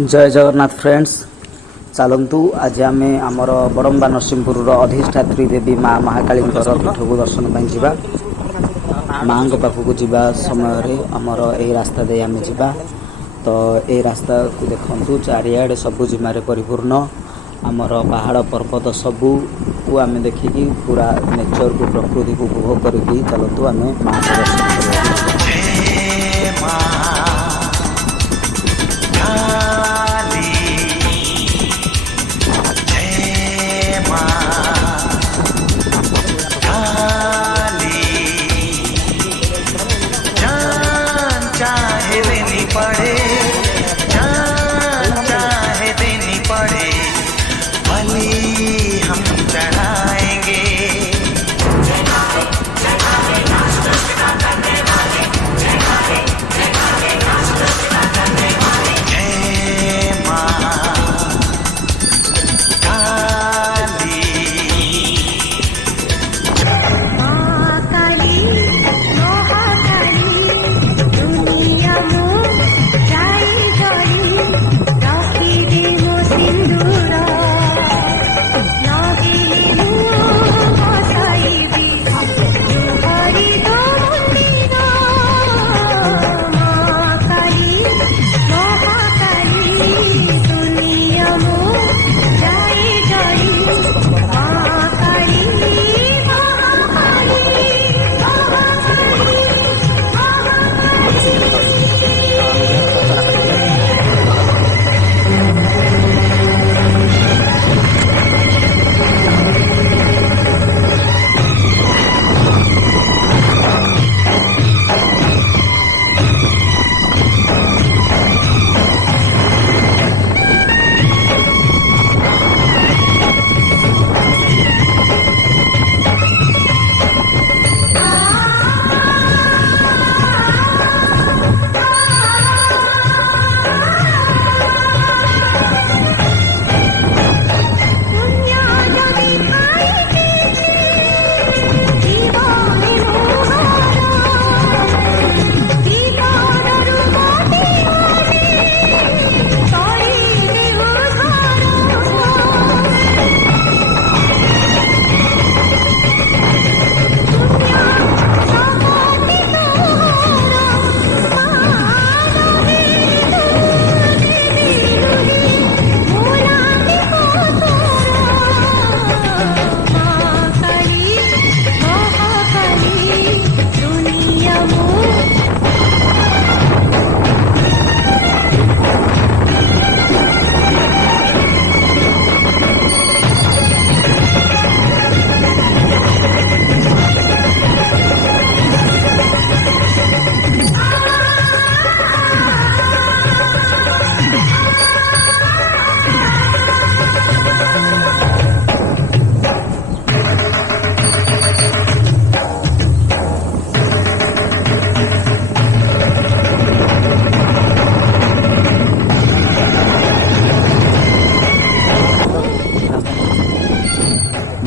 जय जगन्नाथ फ्रेंड्स। चलतु आज आम आमर बड़म्बा नरसिंहपुर अधिष्ठात्री देवी माँ महाकाली पीठ को दर्शन पर जावा। माँ पाखक जावा समय आमर यही रास्ता दे आम जा। तो ये रास्ता को देखु चारिआडे सबुजिमारे परिपूर्ण आमर पहाड़ पर्वत सबू को आम देखिकी पूरा नेचर को प्रकृति को उपभोग करके चलतु आम माँ को दर्शन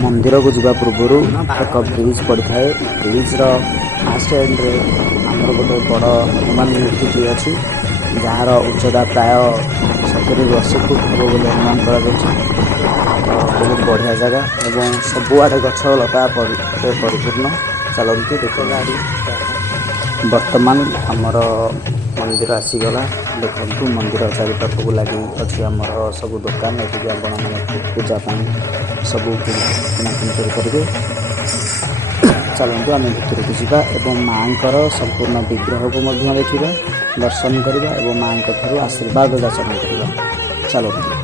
मंदिर को जावा पूर्व एक ब्रिज पड़ी था। ब्रिज फास्ट एंड रे आमर गोटे बड़ हनुमान मूर्ति अच्छी जार उच्चता प्राय 70-80 फुट हम बोले अनुमान कर बहुत बढ़िया जगह एवं सबुआड़े गछ लता परिपूर्ण। चलती देखा वर्तमान आमर मंदिर आसीगला। देखु मंदिर चारिपाख को लगी अच्छी आमर सब दुकान ये आपण पूजा सब किणाकिणी करेंगे। चलतु आम भर को जावा एवं माँ संपूर्ण विग्रह को देखा दर्शन करवा एवं माँ ठार आशीर्वाद याचना करवा। चलतु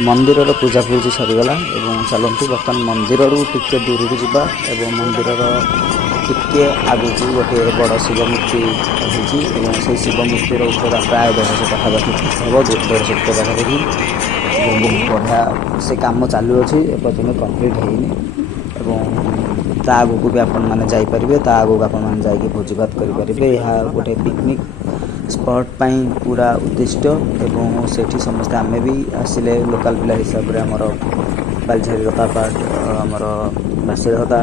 मंदिर पूजापूजी सरीगला चलतु बर्तमान मंदिर टिके दूर को जावा एवं मंदिर टिके आगे गोटे बड़ शिव मूर्ति रही से शिव मूर्तिर उच्चता प्राय 150 पाखापाखि हम 150 फुट पाखापाखि बहुत बढ़िया से कम चालू अच्छी एपर्तन कम्प्लीट होनी ता आगू भी आपण मैंने जापरेंगे ता आगू आपण जा भोजीभात करेंगे यह गोटे पिकनिक स्पॉट पाई पूरा उद्दिष्ट एवं सेठी समस्ते आमे भी आसिले लोकल पिला हिसाब से आमर बालझारी रतापाट आमर बासीहता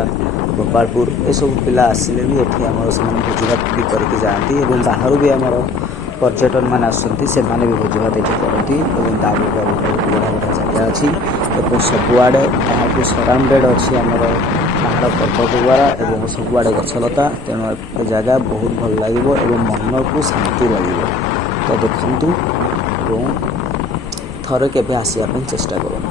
गोपालपुर ये सब पिला आसिले भी ये आमर से भोजीभात भी करके जाती बाहर भी आमर पर्यटन मैंने आसुँच से भी भोजीभात ये करती बढ़िया बढ़िया जगह अच्छी सबुआड़े यहाँ सराउंडेड अच्छी आमर पहाड़ पर्वत द्वारा एवं सबुआड़े गछलता तेणु ए जगह बहुत भल लगे मन को शांति लगे तो देखु थरे के आसवाई चेष्टा करूँ।